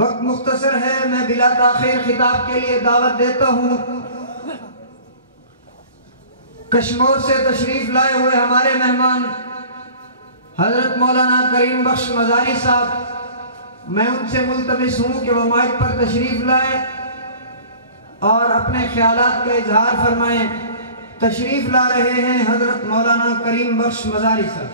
وقت مختصر ہے، میں بلا تاخیر خطاب کے لیے دعوت دیتا ہوں کشمور سے تشریف لائے ہوئے ہمارے مہمان حضرت مولانا کریم بخش مزاری صاحب، میں ان سے ملتمس ہوں کہ وہ مائک پر تشریف لائیں اور اپنے خیالات کا اظہار فرمائیں۔ تشریف لا رہے ہیں حضرت مولانا کریم بخش مزاری صاحب۔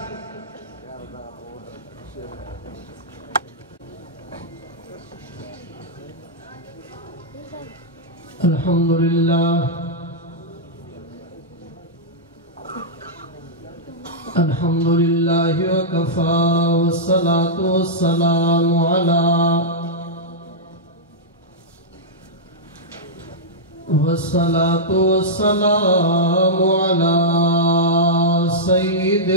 الحمدللہ وکفا والصلاة والسلام علی سید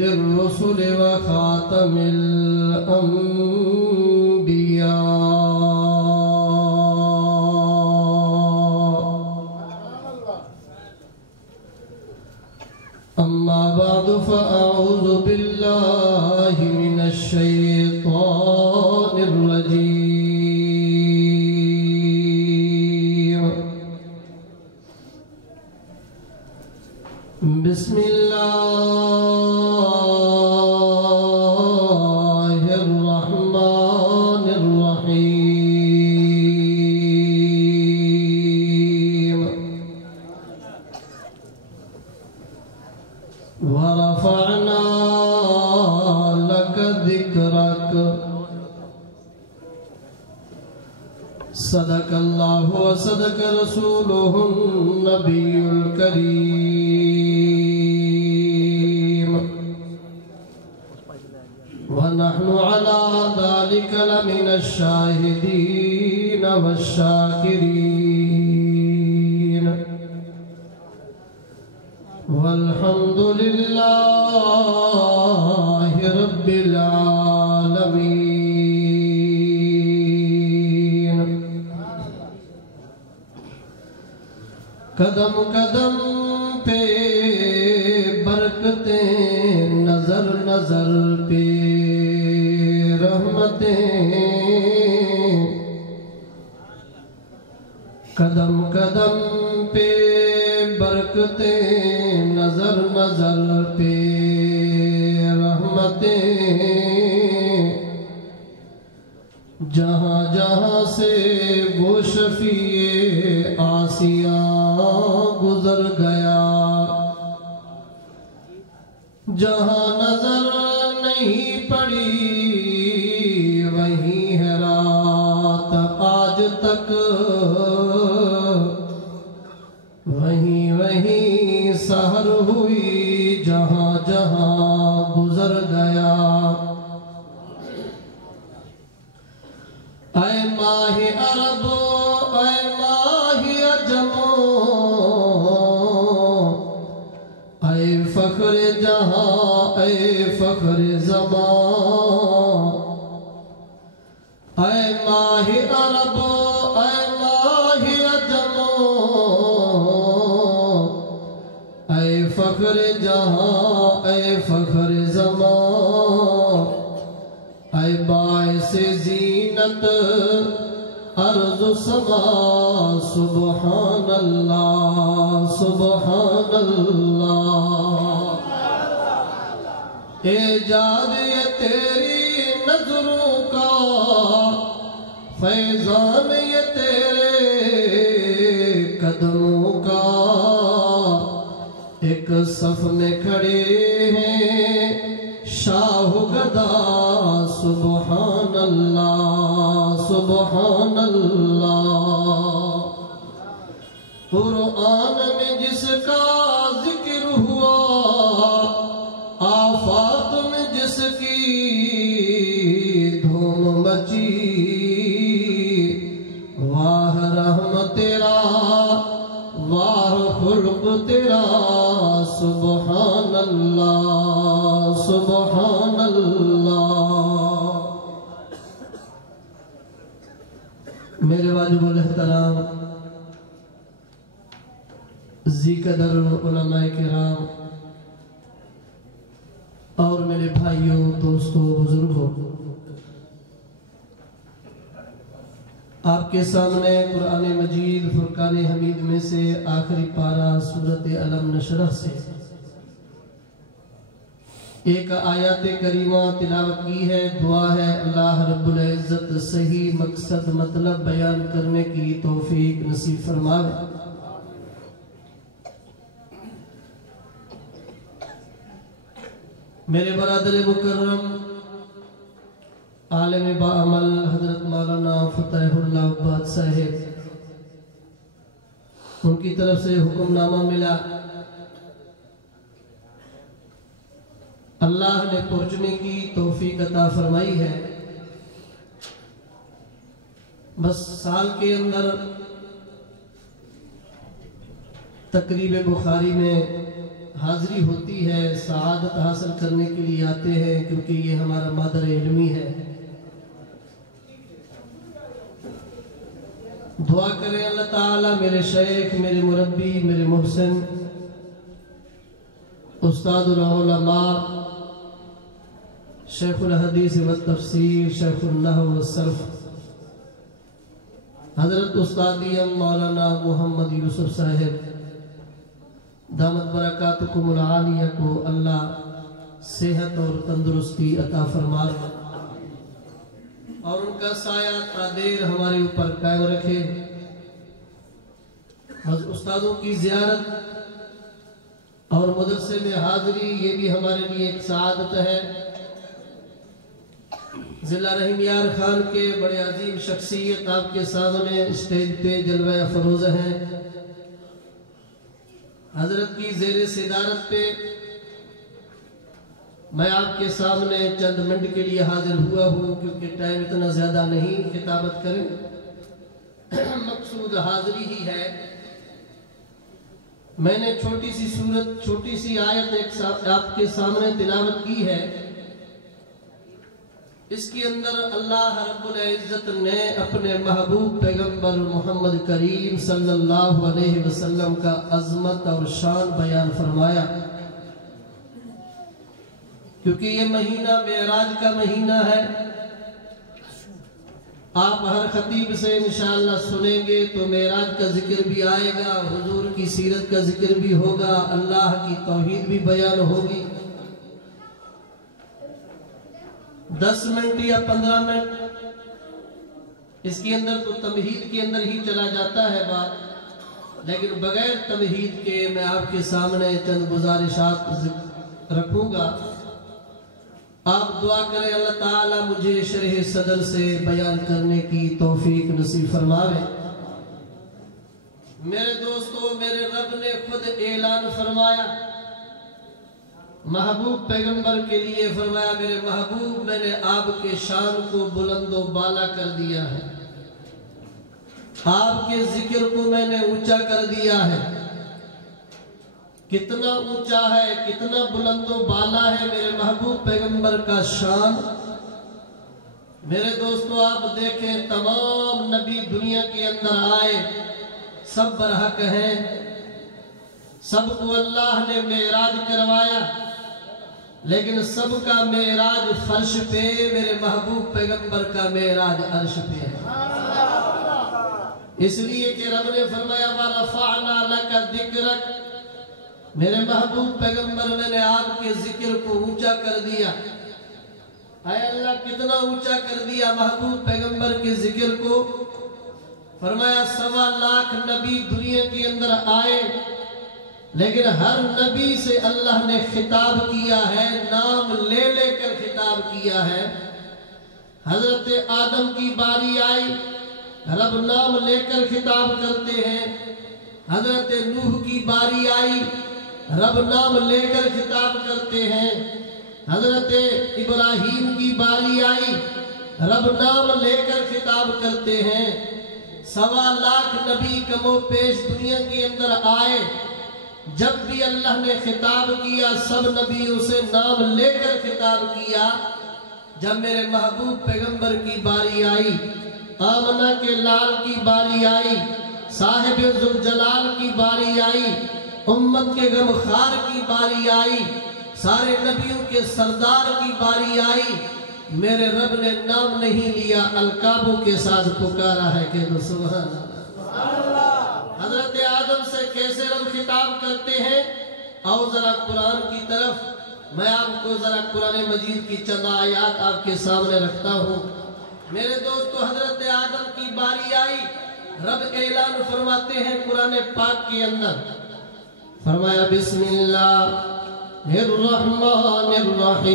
الرسل وخاتم الانبیاء، اما بعد فاعوذ باللہ من الشیطان الرجیم، بسم اللہ الرحمن الرحیم، ورفعنا لك ذکرک، صدق اللہ وصدق رسولہ النبی الکریم، ونحن على ذلك لمن الشاہدین والشاکرین، والحمد للہ رب العالمین۔ قدم قدم پہ برکتیں، نظر نظر پہ رحمتیں، قدم قدم پہ برکتیں، نظر نظر پہ رحمتیں، جہاں جہاں سے وہ شفیع آسیہ گزر گیا، جہاں نظر نہیں پڑی وہیں ہے رات آج تک، وہیں سحر ہوئی جہاں جہاں گزر گیا۔ اے ماہ عرب، اے ماہ عجم، اے فخر جہاں، اے فخر زمان، اے ماہ عرب، اے ماہ عجم، اے فخر جہاں، اے فخر زمان، اے باعث زینت ارض و سما، سبحان اللہ سبحان اللہ۔ اعجاز یہ تیری نظروں کا، فیضان یہ تیرے قدموں کا، ایک صف میں کھڑے ہیں شاہ گدا، سبحان اللہ سبحان اللہ۔ قرآن میں جس کا ذکر ہوا، آفات میں جس کی دھوم مچی، واہ رحم تیرا، واہ خلق تیرا، سبحان اللہ سبحان اللہ۔ میرے واجب الاحترام ذی قدر علماء کرام، میرے بھائیوں، دوستوں، بزرگوں، آپ کے سامنے قرآن مجید فرقان حمید میں سے آخری پارہ سورۃ علم نشرح سے ایک آیات کریمہ تلاوت کی ہے۔ دعا ہے اللہ رب العزت صحیح مقصد مطلب بیان کرنے کی توفیق نصیب فرمائے۔ میرے برادر مکرم عالم باعمل حضرت مولانا فتح اللہ عباد صاحب، ان کی طرف سے حکم نامہ ملا، اللہ نے پہنچنے کی توفیق عطا فرمائی ہے۔ بس سال کے اندر تقریب بخاری میں حاضری ہوتی ہے، سعادت حاصل کرنے کے لیے آتے ہیں، کیونکہ یہ ہمارا مادر علمی ہے۔ دعا کریں اللہ تعالیٰ میرے شیخ، میرے مربی، میرے محسن، استاد العلماء، شیخ الحدیث والتفسیر، شیخ النحو والصرف، حضرت استادیم مولانا محمد یوسف صاحب دامت برکاتکم العالیہ کو اللہ صحت اور تندرستی عطا فرمائے اور ان کا سایہ تا دیر ہمارے اوپر قائم رکھے۔ استادوں کی زیارت اور مدرسے میں حاضری، یہ بھی ہمارے لیے ایک سعادت ہے۔ ضلع رحیم یار خان کے بڑے عظیم شخصیت آپ کے سامنے اسٹیج پہ جلوہ افروز ہیں۔ حضرت کی زیر صدارت پہ میں آپ کے سامنے چند منٹ کے لیے حاضر ہوا ہوں، کیونکہ ٹائم اتنا زیادہ نہیں خطابت کریں، مقصود حاضری ہی ہے۔ میں نے چھوٹی سی سورت، چھوٹی سی آیت آپ کے سامنے تلاوت کی ہے۔ اس کے اندر اللہ رب العزت نے اپنے محبوب پیغمبر محمد کریم صلی اللہ علیہ وسلم کا عظمت اور شان بیان فرمایا، کیونکہ یہ مہینہ معراج کا مہینہ ہے۔ آپ ہر خطیب سے انشاءاللہ سنیں گے تو معراج کا ذکر بھی آئے گا، حضور کی سیرت کا ذکر بھی ہوگا، اللہ کی توحید بھی بیان ہوگی۔ 10 منٹ یا 15 منٹ اس کے اندر تو تمہید کے اندر ہی چلا جاتا ہے بات، لیکن بغیر تمہید کے میں آپ کے سامنے چند گزارشات رکھوں گا۔ آپ دعا کریں اللہ تعالیٰ مجھے شرح صدر سے بیان کرنے کی توفیق نصیب فرمائے۔ میرے دوستو، میرے رب نے خود اعلان فرمایا، محبوب پیغمبر کے لیے فرمایا، میرے محبوب میں نے آپ کے شان کو بلند و بالا کر دیا ہے، آپ کے ذکر کو میں نے اونچا کر دیا ہے۔ کتنا اونچا ہے، کتنا بلند و بالا ہے میرے محبوب پیغمبر کا شان۔ میرے دوستو آپ دیکھیں، تمام نبی دنیا کے اندر آئے، سب برحق ہیں، سب کو اللہ نے معراج کروایا، لیکن سب کا معراج فرش پہ، میرے محبوب پیغمبر کا معراج عرش پہ ہے۔ اس لیے کہ رب نے فرمایا وَرَفَعْنَا لَكَ ذِكْرَكَ، میرے محبوب پیغمبر میں نے آپ کے ذکر کو اونچا کر دیا۔ اے اللہ کتنا اونچا کر دیا محبوب پیغمبر کے ذکر کو۔ فرمایا 1.25 لاکھ نبی دنیا کے اندر آئے، لیکن ہر نبی سے اللہ نے خطاب کیا ہے، نام لے لے کر خطاب کیا ہے۔ حضرت آدم کی باری آئی، رب نام لے کر خطاب کرتے ہیں۔ حضرت نوح کی باری آئی، رب نام لے کر خطاب کرتے ہیں۔ حضرت ابراہیم کی باری آئی، رب نام لے کر خطاب کرتے ہیں۔ 1.25 لاکھ نبی کم و پیش دنیا کے اندر آئے، جب بھی اللہ نے خطاب کیا سب نبیوں سے نام لے کر خطاب کیا۔ جب میرے محبوب پیغمبر کی باری آئی، آمنہ کے لال کی باری آئی، صاحب ذوالجلال کی باری آئی، امت کے غمخوار کی باری آئی، سارے نبیوں کے سردار کی باری آئی، میرے رب نے نام نہیں لیا، القابوں کے ساتھ پکارا ہے کہ سبحان اللہ۔ حضرت آدم سے کیسے رب خطاب کرتے ہیں؟ آؤ ذرا قرآن کی طرف، میں آپ کو ذرا قرآن مجید کی چند آیات آپ کے سامنے رکھتا ہوں۔ میرے دوستو، حضرت آدم کی باری آئی، رب اعلان فرماتے ہیں قرآن پاک کے اندر، فرمایا بسم اللہ الرحمن الرحیم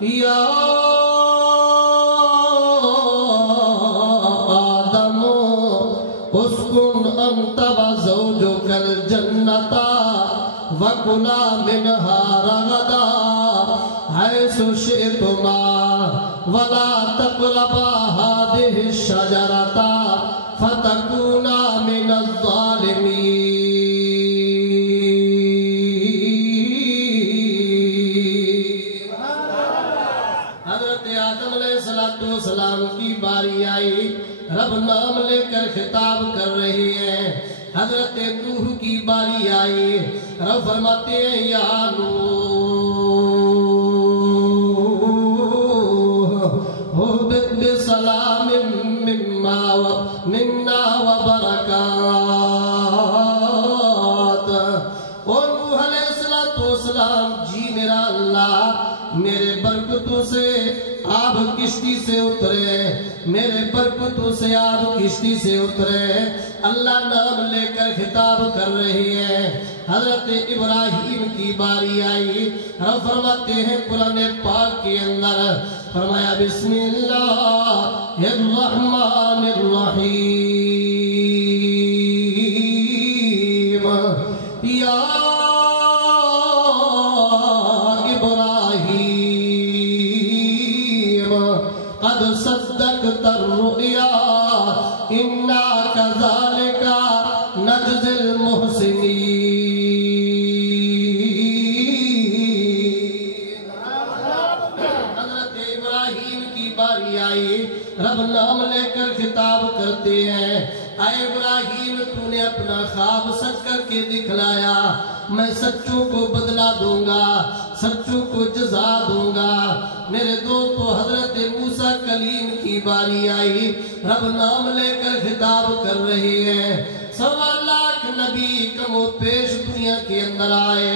یا آدم اسکن انت وزوجک الجنت وکلا منها رغدا حیث شئتما ولا تقربا هذه الشجرة فتكونا من الظالمين۔ حضرت آدم علیہ السلام کی باری آئی، رب نام لے کر خطاب کر رہی ہے۔ حضرت نوح کی باری آئی، رب فرماتے ہیں یا سلام منا وبرکات۔ اور نوح علیہ السلام، جی میرا اللہ، میرے برکتوں سے آپ کشتی سے اترے، میرے برکتوں سے آپ کشتی سے اترے، اللہ نام لے کر خطاب کر رہی ہے۔ حضرت ابراہیم کی باری آئی، رب فرماتے ہیں قرآن پاک کے اندر، فرمایا بسم اللہ الرحمن الرحیم یا ابراہیم قد صدقت الرؤیا انا کذالک نجزی المحسنین۔ رب نام لے کر خطاب کرتے ہیں، اے ابراہیم تو نے اپنا خواب سچ کر کے دکھلایا، میں سچوں کو بدلہ دوں گا، سچوں کو جزا دوں گا۔ میرے دوستو، حضرت موسیٰ کلیم کی باری آئی، رب نام لے کر خطاب کر رہی ہے۔ 1.25 لاکھ نبی کم و پیش دنیا کے اندر آئے،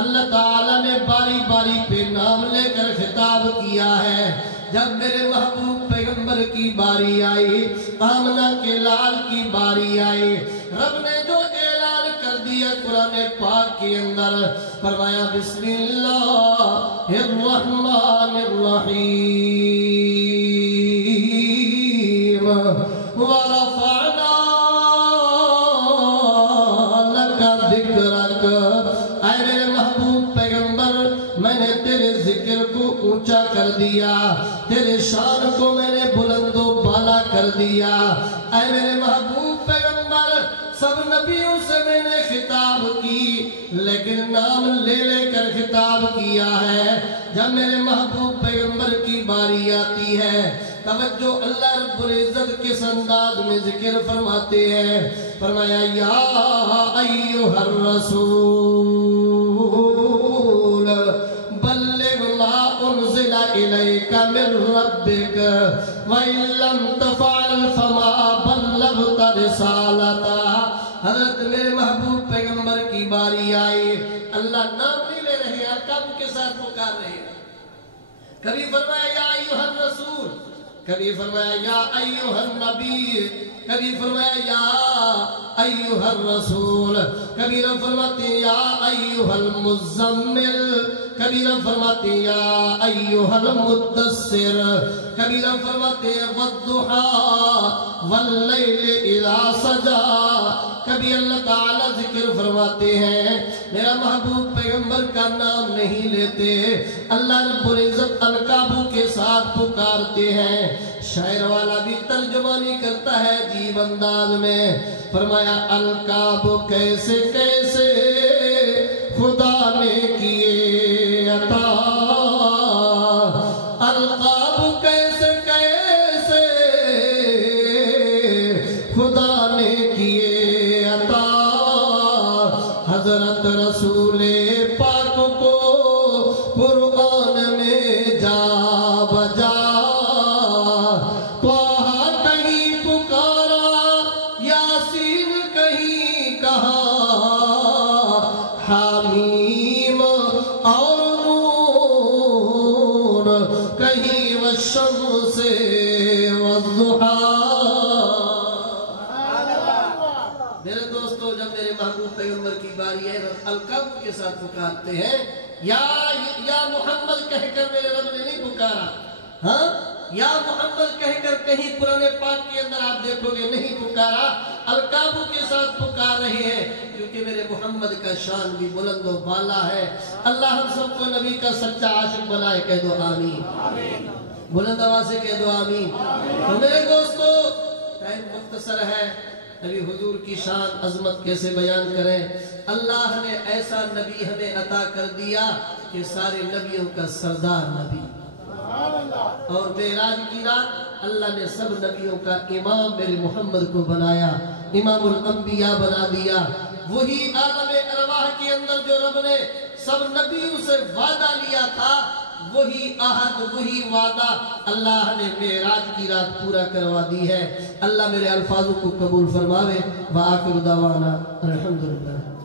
اللہ تعالیٰ نے باری باری پہ نام لے کر خطاب کیا ہے۔ جب میرے محبوب پیغمبر کی باری آئی، آمنہ کے لال کی باری آئی، رب نے جو اعلان کر دیا قرآن پاک کے اندر، فرمایا بسم اللہ الرحمن الرحیم ورفعنا لک ذکرک۔ اے میرے محبوب پیغمبر، میں نے تیرے ذکر کو اونچا کر دیا، تیرے شان کو میں نے بلند و بالا کر دیا۔ اے میرے محبوب پیغمبر، سب نبیوں سے میں نے خطاب کی، لیکن نام لے لے کر خطاب کیا ہے۔ جب میرے محبوب پیغمبر کی باری آتی ہے، توجہ اللہ رب العزت کس انداز میں ذکر فرماتے ہیں، فرمایا یا ایھا الرسول بلغ ما انزل الیک من ربک وان لم تفعل فما بلغت رسالتہ۔ حضرت میرے محبوب پیغمبر کی باری آئی، اللہ نام نہیں لے رہے، القاب کے ساتھ پکار رہے ہیں۔ کبھی فرمایا یا ایھا الرسول، کبھی فرمایا یا ایھا النبی، کبھی فرمایا یا ایھا الرسول، کبھی فرماتے یا ایھا المزمل، کبھی فرماتے یا ایھا المدثر، کبھی فرماتے والضحی واللیل اذا سجا۔ کبھی اللہ تعالیٰ ذکر فرماتے ہیں، میرا محبوب پیغمبر کا نام نہیں لیتے، اللہ رب العزت القابوں کے ساتھ پکارتے ہیں۔ شاعر والا بھی ترجمانی کرتا ہے عجیب انداز میں، فرمایا القاب کیسے کیسے خدا نے کیے عطا، القاب کیسے کیسے خدا نے کیے عطا حضرت رسول پاک کو قرآن میں جا بجا طٰہٰ کہیں پکارا یاسین کہیں کہا حامیم اور نور کہیں والشمس والضحیٰ۔ میرے دوستو جب میرے محبوب پیغمبر کی باری ہے القلب کے ساتھ پکارتے ہیں یا محمد کہہ کر میرے رب نے نہیں پکارا، ہاں یا محمد کہہ کر کہیں قرآن پاک کے اندر آپ دیکھو گے نہیں پکارا، القابو کے ساتھ پکار رہے ہیں کیونکہ میرے محمد کا شان بھی بلند و بالا ہے۔ اللہ ہم سب کو نبی کا سچا عاشق بنائے، کہہ دو آمین، بلند آواز سے کہہ دو آمین۔ تو میرے دوستو ٹائم مختصر ہے، نبی حضور کی شان عظمت کیسے بیان کریں۔ اللہ نے ایسا نبی ہمیں عطا کر دیا کہ سارے نبیوں کا سردار نبی، اور معراج کی رات اللہ نے سب نبیوں کا امام میرے محمد کو بنایا، امام الانبیاء بنا دیا۔ وہی عالم ارواح کے اندر جو رب نے سب نبیوں سے وعدہ لیا تھا، وہی عہد وہی وعدہ اللہ نے معراج کی رات پورا کروا دی ہے۔ اللہ میرے الفاظوں کو قبول فرماوے۔ وآخر دعوانا الحمدللہ۔